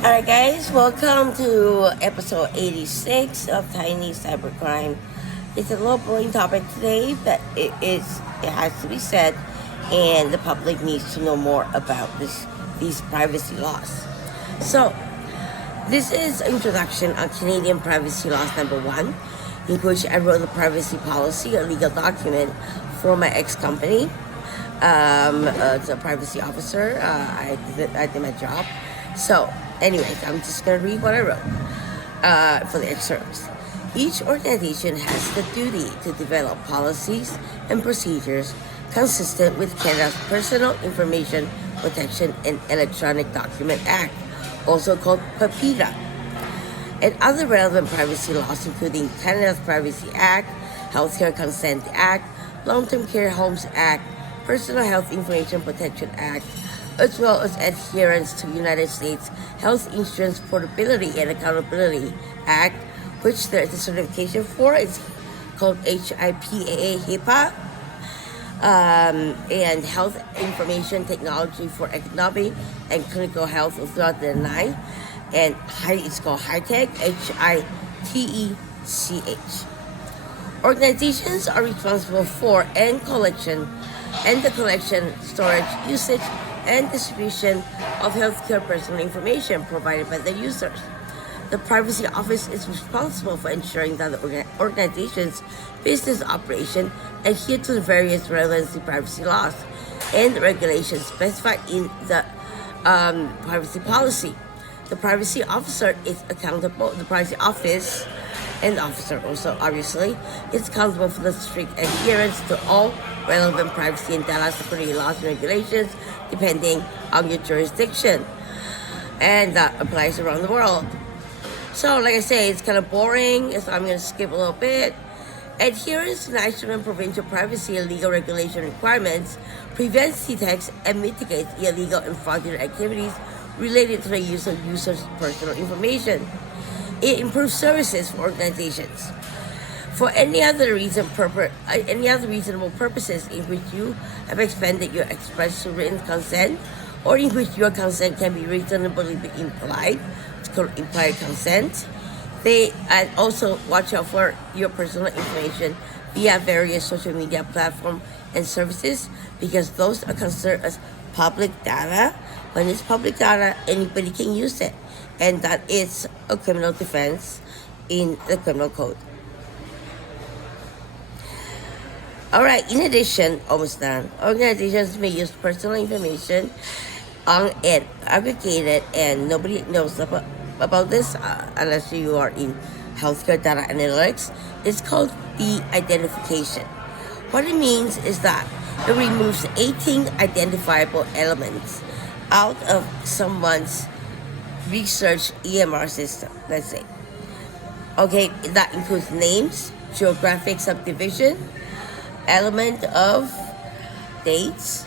Alright guys, welcome to episode 86 of Tiny Cybercrime. It's a little boring topic today, but it has to be said, and the public needs to know more about these privacy laws. So, this is an introduction on Canadian privacy laws number 1, in which I wrote a privacy policy, a legal document for my ex-company. It's a privacy officer. I did my job. So, anyways, I'm just going to read what I wrote for the excerpts. Each organization has the duty to develop policies and procedures consistent with Canada's Personal Information Protection and Electronic Document Act, also called PIPEDA, and other relevant privacy laws including Canada's Privacy Act, Healthcare Consent Act, Long-Term Care Homes Act, Personal Health Information Protection Act, as well as adherence to United States Health Insurance Portability and Accountability Act, which there is a certification for. It's called HIPAA, and Health Information Technology for Economic and Clinical Health of 2009, and it's called HITECH, HITECH. Organizations are responsible for the collection, storage, usage, and distribution of healthcare personal information provided by the users. The Privacy Office is responsible for ensuring that the organization's business operation adhere to the various relevancy privacy laws and regulations specified in the privacy policy. The Privacy Officer is accountable. The Privacy Office and the officer also, obviously, is accountable for the strict adherence to all relevant privacy and data security laws and regulations depending on your jurisdiction. And that applies around the world. So, like I say, it's kind of boring, so I'm going to skip a little bit. Adherence to national and provincial privacy and legal regulation requirements prevents, detects, and mitigates illegal and fraudulent activities related to the use of users' personal information. It improves services for organizations. For any other reasonable purposes in which you have expended your express written consent, or in which your consent can be reasonably implied, it's called implied consent. And also watch out for your personal information via various social media platforms and services, because those are considered as public data. When it's public data, anybody can use it, and that is a criminal defense in the criminal code. Alright, in addition, almost done, organizations may use personal information on and aggregated, and nobody knows about this unless you are in healthcare data analytics. It's called de-identification. What it means is that it removes 18 identifiable elements out of someone's research EMR system, let's say. Okay, that includes names, geographic subdivision, element of dates,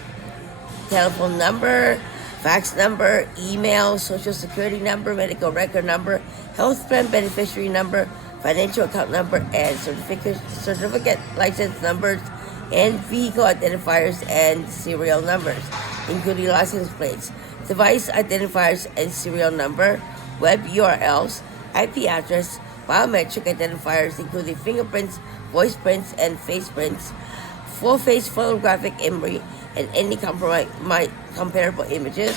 telephone number, fax number, email, social security number, medical record number, health plan beneficiary number, financial account number, and certificate license numbers, and vehicle identifiers and serial numbers, including license plates, device identifiers and serial number, web URLs, IP address, biometric identifiers including fingerprints, voice prints, and face prints, full-face photographic imagery, and any comparable images,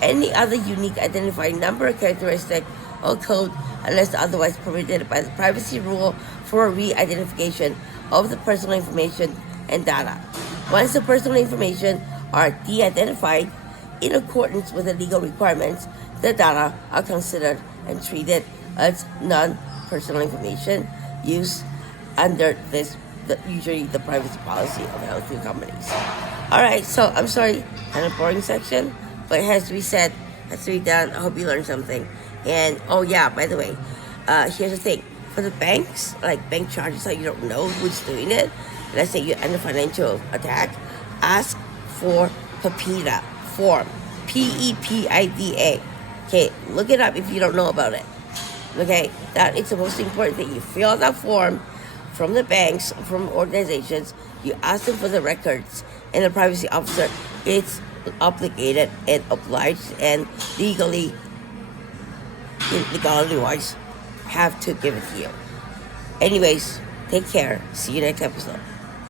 any other unique identifying number, characteristic, or code unless otherwise permitted by the privacy rule for re-identification of the personal information and data. Once the personal information are de-identified in accordance with the legal requirements, the data are considered and treated as non-personal information used under usually the privacy policy of healthcare companies. Alright, so I'm sorry, kind of boring section, but it has to be said, has to be done. I hope you learned something. And oh yeah, by the way, here's the thing. For the banks, like bank charges that you don't know who's doing it, let's say you're under financial attack, ask for PIPEDA form, PEPIDA. Okay, look it up if you don't know about it. Okay, that is the most important thing. You fill out that form from the banks, from organizations, you ask them for the records, and the privacy officer is obligated and obliged and legally legality wise have to give it to you. Anyways, take care. See you next episode.